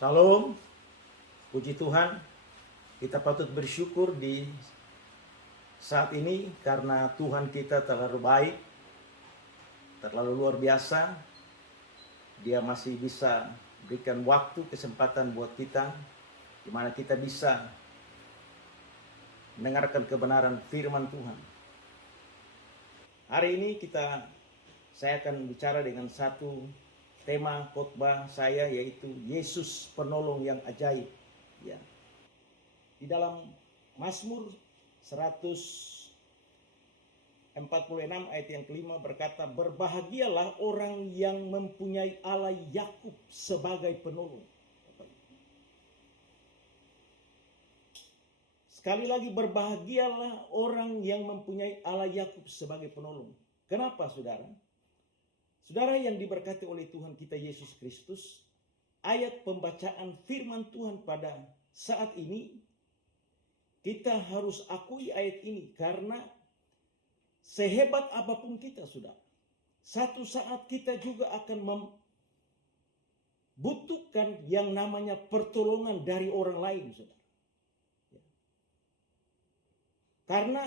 Salam, puji Tuhan. Kita patut bersyukur di saat ini karena Tuhan kita terlalu baik, terlalu luar biasa. Dia masih bisa berikan waktu, kesempatan buat kita, di mana kita bisa mendengarkan kebenaran firman Tuhan. Hari ini saya akan bicara dengan satu tema khotbah saya, yaitu Yesus penolong yang ajaib. Ya. Di dalam Mazmur 146 ayat yang kelima berkata, berbahagialah orang yang mempunyai Allah Yakub sebagai penolong. Sekali lagi, berbahagialah orang yang mempunyai Allah Yakub sebagai penolong. Kenapa, saudara? Saudara yang diberkati oleh Tuhan kita Yesus Kristus, ayat pembacaan firman Tuhan pada saat ini, kita harus akui ayat ini karena sehebat apapun kita, saudara, satu saat kita juga akan membutuhkan yang namanya pertolongan dari orang lain, saudara. Karena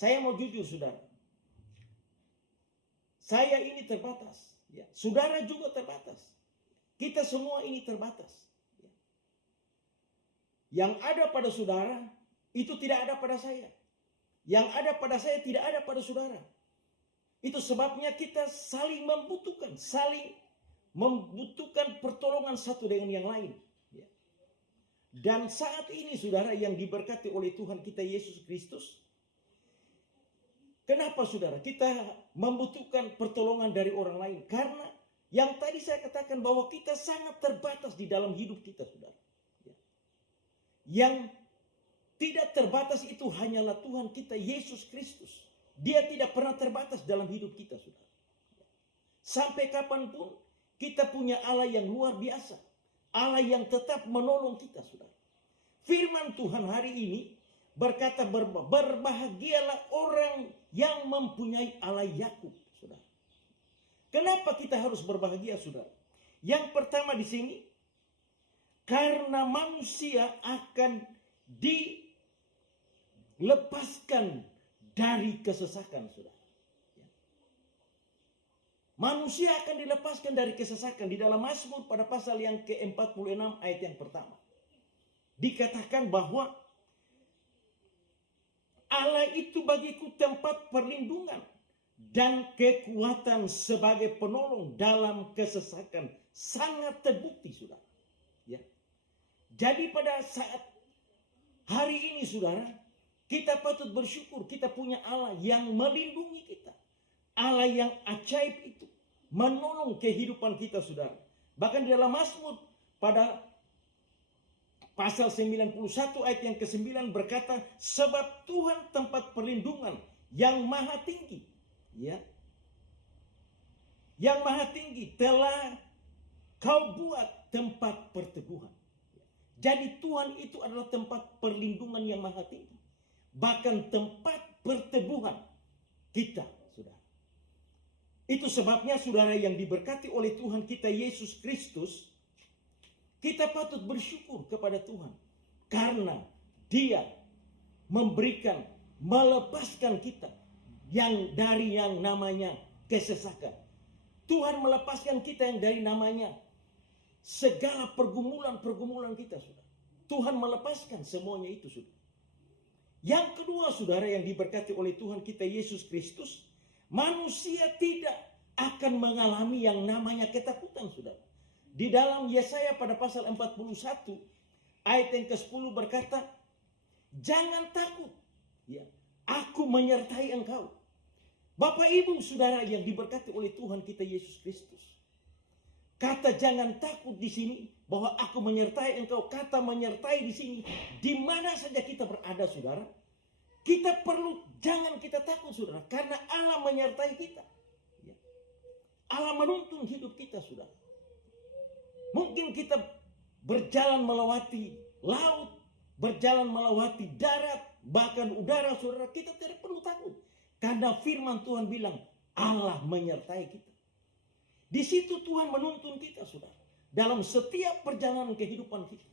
saya mau jujur, saudara, saya ini terbatas, ya. Saudara juga terbatas. Kita semua ini terbatas. Ya. Yang ada pada saudara itu tidak ada pada saya. Yang ada pada saya tidak ada pada saudara. Itu sebabnya kita saling membutuhkan pertolongan satu dengan yang lain. Ya. Dan saat ini, saudara yang diberkati oleh Tuhan kita Yesus Kristus, kenapa, saudara, kita membutuhkan pertolongan dari orang lain? Karena yang tadi saya katakan bahwa kita sangat terbatas di dalam hidup kita, saudara. Yang tidak terbatas itu hanyalah Tuhan kita Yesus Kristus. Dia tidak pernah terbatas dalam hidup kita, saudara. Sampai kapanpun kita punya Allah yang luar biasa. Allah yang tetap menolong kita, saudara. Firman Tuhan hari ini berkata, berbahagialah orang yang mempunyai Allah Yakub, saudara. Kenapa kita harus berbahagia, saudara? Yang pertama di sini, karena manusia akan dilepaskan dari kesesakan, saudara. Manusia akan dilepaskan dari kesesakan. Di dalam Mazmur pada pasal yang ke-46 ayat yang pertama, dikatakan bahwa Allah itu bagiku tempat perlindungan dan kekuatan sebagai penolong dalam kesesakan. Sangat terbukti, saudara. Ya. Jadi pada saat hari ini, saudara, kita patut bersyukur kita punya Allah yang melindungi kita. Allah yang ajaib itu menolong kehidupan kita, saudara. Bahkan di dalam Mazmur pada pasal 91 ayat yang ke-9 berkata, sebab Tuhan tempat perlindungan yang maha tinggi, ya, yang maha tinggi telah kau buat tempat perteduhan. Jadi Tuhan itu adalah tempat perlindungan yang maha tinggi, bahkan tempat perteduhan kita, saudara. Itu sebabnya, saudara yang diberkati oleh Tuhan kita Yesus Kristus, kita patut bersyukur kepada Tuhan karena Dia melepaskan kita dari yang namanya kesesakan. Tuhan melepaskan kita yang dari namanya segala pergumulan kita, saudara. Tuhan melepaskan semuanya itu, saudara. Yang kedua, saudara yang diberkati oleh Tuhan kita Yesus Kristus, manusia tidak akan mengalami yang namanya ketakutan, saudara. Di dalam Yesaya pada pasal 41 ayat yang ke-10 berkata, jangan takut, ya, aku menyertai engkau. Bapak ibu saudara yang diberkati oleh Tuhan kita Yesus Kristus, kata jangan takut di sini bahwa aku menyertai engkau, kata menyertai di sini di mana saja kita berada, saudara, jangan kita takut, saudara, karena Allah menyertai kita. Ya. Allah menuntun hidup kita, saudara. Mungkin kita berjalan melewati laut, berjalan melewati darat, bahkan udara, saudara, kita tidak perlu takut. Karena firman Tuhan bilang, Allah menyertai kita. Di situ Tuhan menuntun kita, saudara. dalam setiap perjalanan kehidupan kita.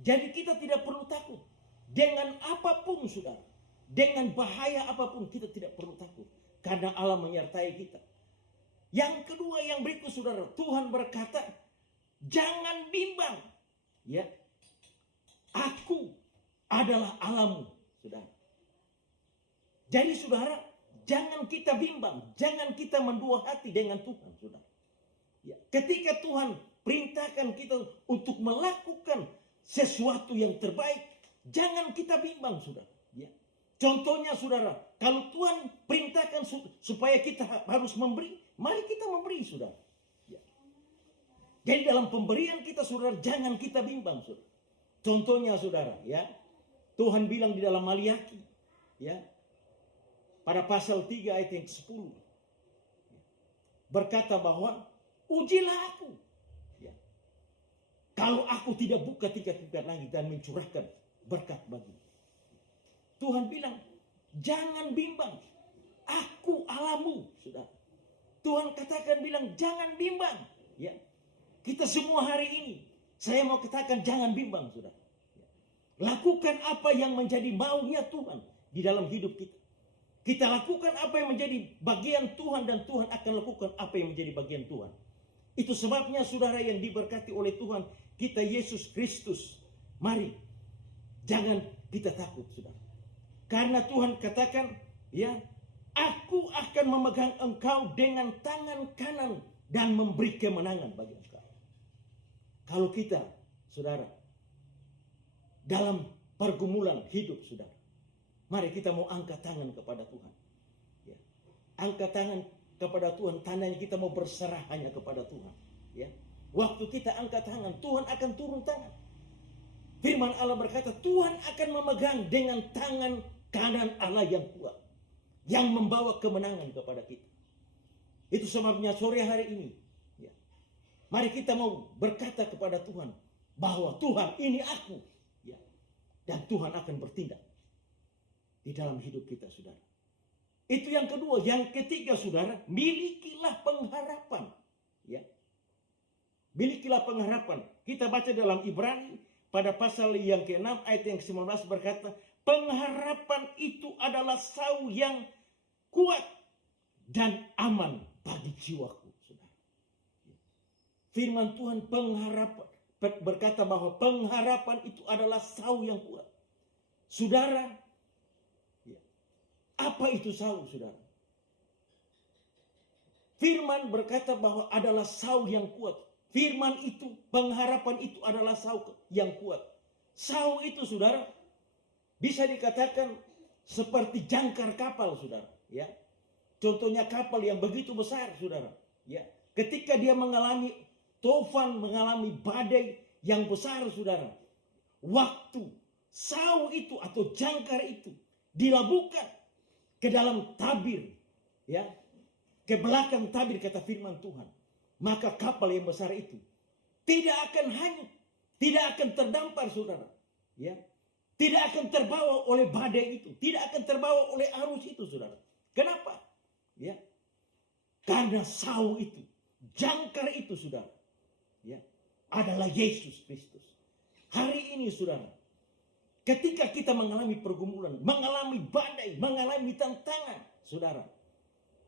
Jadi kita tidak perlu takut. Dengan apapun saudara, dengan bahaya apapun kita tidak perlu takut. Karena Allah menyertai kita. Yang kedua yang berikut saudara, Tuhan berkata, jangan bimbang. Ya, aku adalah Allahmu, saudara. Jadi saudara, jangan kita bimbang, jangan kita mendua hati dengan Tuhan, saudara. Ya, ketika Tuhan perintahkan kita untuk melakukan sesuatu yang terbaik, jangan kita bimbang, saudara. Ya. Contohnya, saudara, kalau Tuhan perintahkan supaya kita harus memberi, mari kita memberi, saudara. Ya. Jadi dalam pemberian kita, saudara, jangan kita bimbang, saudara. Contohnya, saudara, ya, Tuhan bilang di dalam Maliaki, ya, pada pasal 3 ayat yang ke-10, berkata bahwa ujilah aku. Ya. Kalau aku tidak buka tiga-tiga langit dan mencurahkan berkat bagi. Tuhan bilang, jangan bimbang. Aku Allahmu, saudara. Tuhan katakan bilang, jangan bimbang. Ya. Kita semua hari ini, saya mau katakan jangan bimbang, saudara. Ya. Lakukan apa yang menjadi maunya Tuhan di dalam hidup kita. Kita lakukan apa yang menjadi bagian Tuhan dan Tuhan akan lakukan apa yang menjadi bagian Tuhan. Itu sebabnya saudara yang diberkati oleh Tuhan kita Yesus Kristus. Mari, jangan kita takut, saudara. Karena Tuhan katakan, ya, aku akan memegang engkau dengan tangan kanan dan memberi kemenangan bagi engkau. Kalau kita, saudara, dalam pergumulan hidup, saudara, mari kita mau angkat tangan kepada Tuhan. Ya. Angkat tangan kepada Tuhan, tandanya kita mau berserah hanya kepada Tuhan. Ya. Waktu kita angkat tangan, Tuhan akan turun tangan. Firman Allah berkata, Tuhan akan memegang dengan tangan kanan Allah yang kuat, yang membawa kemenangan kepada kita. Itu sebabnya sore hari ini, ya, mari kita mau berkata kepada Tuhan bahwa Tuhan, ini aku, ya, dan Tuhan akan bertindak di dalam hidup kita, saudara. Itu yang kedua. Yang ketiga, saudara, milikilah pengharapan. Ya. Milikilah pengharapan. Kita baca dalam Ibrani pada pasal yang ke-6 ayat yang ke-19 berkata, pengharapan itu adalah sau yang kuat dan aman bagi jiwaku, saudara. Firman Tuhan pengharapan berkata bahwa pengharapan itu adalah sau yang kuat. Saudara, apa itu sau, saudara? Firman berkata bahwa adalah sau yang kuat. Firman itu, pengharapan itu adalah sau yang kuat. Sau itu, saudara, bisa dikatakan seperti jangkar kapal, saudara. Ya, contohnya kapal yang begitu besar, saudara. Ya, ketika dia mengalami tofan, mengalami badai yang besar, saudara, waktu sau itu atau jangkar itu dilabuhkan ke dalam tabir, ya, ke belakang tabir, kata firman Tuhan, maka kapal yang besar itu tidak akan hanyut, tidak akan terdampar, saudara, ya, tidak akan terbawa oleh badai itu, tidak akan terbawa oleh arus itu, saudara. Kenapa? Ya, karena sau itu, jangkar itu, saudara, ya, adalah Yesus Kristus. Hari ini, saudara, ketika kita mengalami pergumulan, mengalami badai, mengalami tantangan, saudara,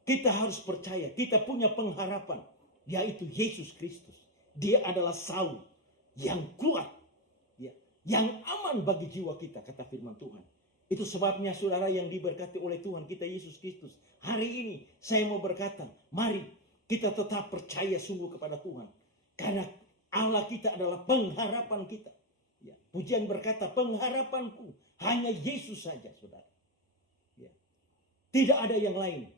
kita harus percaya kita punya pengharapan, yaitu Yesus Kristus. Dia adalah sau yang kuat, ya, yang aman bagi jiwa kita, kata firman Tuhan. Itu sebabnya, saudara yang diberkati oleh Tuhan kita Yesus Kristus, hari ini saya mau berkata, mari kita tetap percaya sungguh kepada Tuhan, karena Allah kita adalah pengharapan kita. Ya, pujian berkata, pengharapanku hanya Yesus saja, saudara. Ya. Tidak ada yang lain.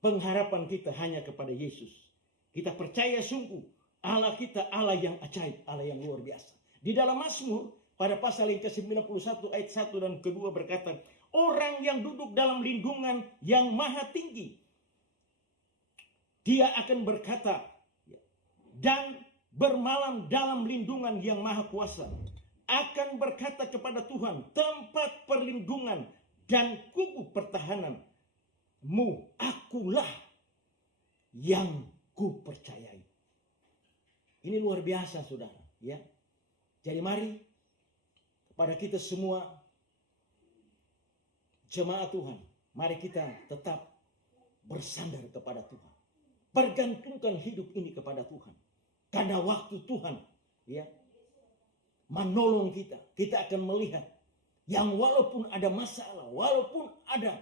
Pengharapan kita hanya kepada Yesus. Kita percaya sungguh Allah kita Allah yang ajaib, Allah yang luar biasa. Di dalam Mazmur pada pasal yang ke-91 ayat 1 dan kedua berkata, orang yang duduk dalam lindungan yang maha tinggi, dia akan berkata, dan bermalam dalam lindungan yang maha kuasa, akan berkata kepada Tuhan, tempat perlindungan dan kubu pertahananmu, akulah yang ku percayai. Ini luar biasa, saudara. Ya, jadi mari kepada kita semua jemaat Tuhan, mari kita tetap bersandar kepada Tuhan. Pergantungkan hidup ini kepada Tuhan. Karena waktu Tuhan ya menolong kita, kita akan melihat yang walaupun ada masalah, walaupun ada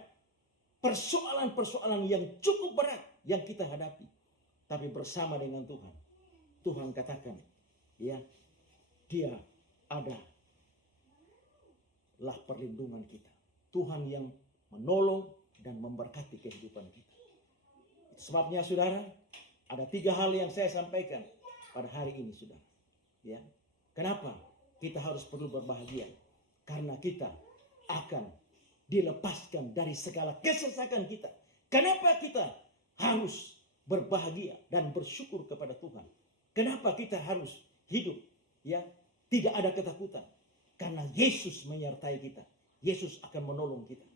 persoalan-persoalan yang cukup berat yang kita hadapi, tapi bersama dengan Tuhan, Tuhan katakan, ya, Dia adalah perlindungan kita. Tuhan yang menolong dan memberkati kehidupan kita. Sebabnya saudara, ada 3 hal yang saya sampaikan pada hari ini, saudara. Ya, kenapa kita harus perlu berbahagia? Karena kita akan dilepaskan dari segala kesesakan kita. Kenapa kita harus berbahagia dan bersyukur kepada Tuhan? Kenapa kita harus hidup ya tidak ada ketakutan? Karena Yesus menyertai kita. Yesus akan menolong kita.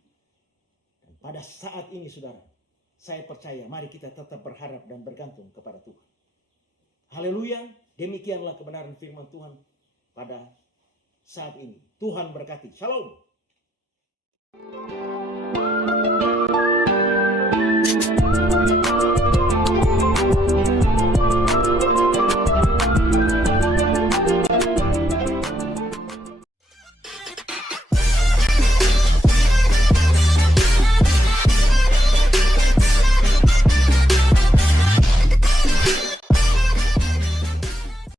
Dan pada saat ini saudara, saya percaya mari kita tetap berharap dan bergantung kepada Tuhan. Haleluya. Demikianlah kebenaran firman Tuhan pada saat ini. Tuhan berkati. Shalom.